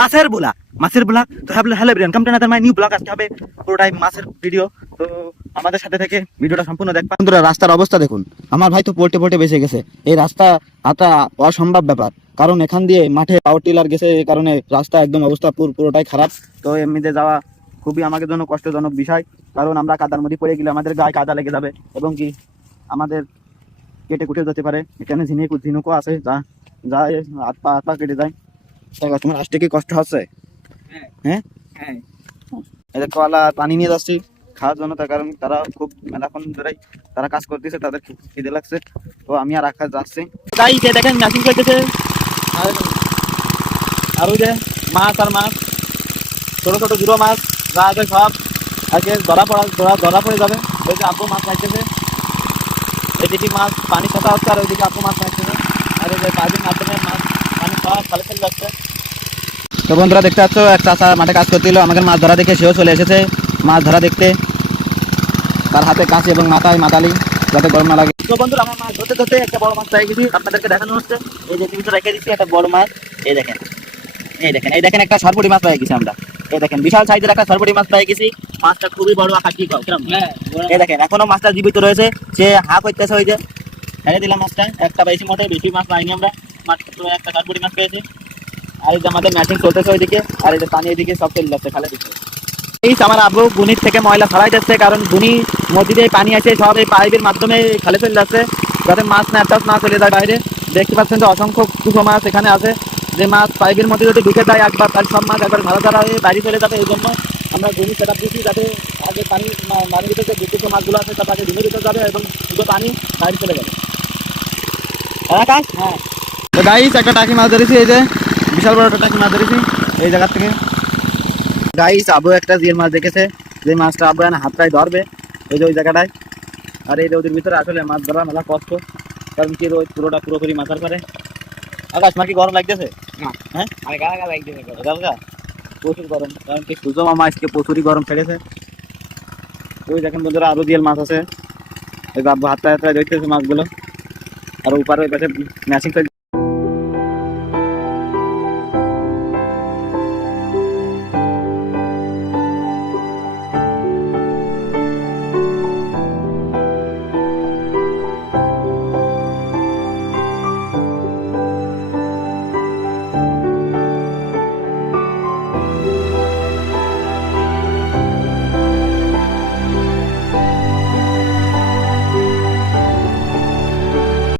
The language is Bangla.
মাছের বোলা তো hello everyone come to another my new blog. আজকে হবে পুরোটাই মাছের ভিডিও, তো আমাদের সাথে থেকে ভিডিওটা সম্পূর্ণ দেখবা। বন্ধুরা রাস্তার অবস্থা দেখুন, আমার ভাই তো পল্টে বেঁচে গেছে। এই রাস্তা হাঁটা অসম্ভব ব্যাপার, কারণ এখান দিয়ে মাঠে পাওয়ার টিলার গেছে, এই কারণে রাস্তা একদম অবস্থা পুরোটাই খারাপ। তো এমনিতে যাওয়া খুবই আমাদের জন্য কষ্টজনক বিষয়, কারণ আমরা কাদার মধ্যে পড়ে গেলে আমাদের গায়ে কাদা লেগে যাবে এবং কি আমাদের কেটে কুটে যেতে পারে। এখানে ঝিনুকও আছে, যা হাত পা কেটে যায়। তোমার আসতে কি কষ্ট হচ্ছে? হ্যাঁ হ্যাঁ, এদের কলা পানি নিয়ে যাচ্ছি খাওয়ার জন্য, তার কারণ তারা খুব মেলাক্ষণ ধরেই তারা কাজ করতেছে, তাদের খুব খিদে লাগছে। তো আমি আর আকাশ যাচ্ছি, তাই যে দেখেন ম্যাচিং করতেছে। আর ওই যে মাছ ছোট ছোট জুড়ো মাছ যা আছে সব আজকে ধরা পড়ে যাবে। ওই যে আব্বু মাছ খাইতেছে, এদিকে মাছ পানি সাঁতা হচ্ছে, আর ওইদিকে আব্বু মাছ খাইতেছে। আর ওই যে বাজির মাধ্যমে মাছ পানি খাওয়া ফেলে যাচ্ছে। তো বন্ধুরা দেখতে পাচ্ছ, এক চাচা মাঠে কাজ করছিল, আমাদের মাছ ধরা দেখে সেও চলে এসেছে মাছ ধরা দেখতে। তার হাতে কাঁচি এবং মাথায় মাতালি, যাতে গরম না লাগে। তো বন্ধুরা আমার মাছ ধরতে একটা বড় মাছ পেয়ে গেছি, আপনাদেরকে দেখানো হচ্ছে। এই যে টিভিতে রেখে দিচ্ছি একটা বড় মাছ, এই দেখেন একটা সরপুরি মাছ পেয়ে গেছি আমরা। এই দেখেন বিশাল সাইজের একটা সরপুরি মাছ পেয়ে গেছি। মাছটা খুবই বড় আকার, কি কিরম? এই দেখেন এখনো মাছটা জীবিত রয়েছে, সে হা করতেছে। ওই যে ছেড়ে দিলাম মাছটা, একটা পেয়েছি, মোটে বেশি মাছ পাইনি আমরা, মাত্র একটা সরপুরি মাছ পেয়েছি। আর এই যে আমাদের ম্যাচিং চলতেছে ওইদিকে, আর এই যে পানি এদিকে সব চলে যাচ্ছে খালে দিচ্ছে। এই আমার আব্বু গুনির থেকে ময়লা ছড়াই যাচ্ছে, কারণ গুনি নদীতে পানি আছে, সব এই পাইপের মাধ্যমে খালে চলে যাচ্ছে, যাতে মাছ না চলে যায় বাইরে। দেখতে পাচ্ছেন যে অসংখ্য কুচো মাছ এখানে আছে, যে মাছ পাইপের মধ্যে যদি ঢুকে যায় একবার, তার সব মাছ একবার ধারা হয়ে বাইরে চলে যাবে। এই জন্য আমরা গুনি সেট আপ দিচ্ছি, যাতে আগে পানি মাটির ভিতরে যে কুচো মাছগুলো আছে সব আগে ডিমের ভিতরে যাবে এবং শুধু পানি বাইরে চলে যাবে। হ্যাঁ, তো গাইস একটা টাকি মাছ ধরেছি, এই যে বিশাল বড় একটা টাকি মাছ ধরেছি এই জায়গা থেকে। গাইস আবু একটা জিয়াল মাছ দেখেছে, যে মাছটা আবু হাত পায়ে ধরবে ওই যে ওই জায়গাটায়। আর এই রোদের ভিতরে আসলে মাছ ধরা মেলা কষ্ট, কারণ কি রোদ পুরোপুরি মাথার পারে। আকাশ মার কি গরম লাগতেছে? হ্যাঁ হালকা প্রচুর গরম, কারণ কি সূর্য মামা আজকে প্রচুরই গরম ছেড়েছে। ওই দেখেন বন্ধুরা আরো জিয়াল মাছ আছে, ওই আব্বু হাত পায়ে ধরতেছে মাছগুলো। আর উপরে ওই পাশে ম্যাচিং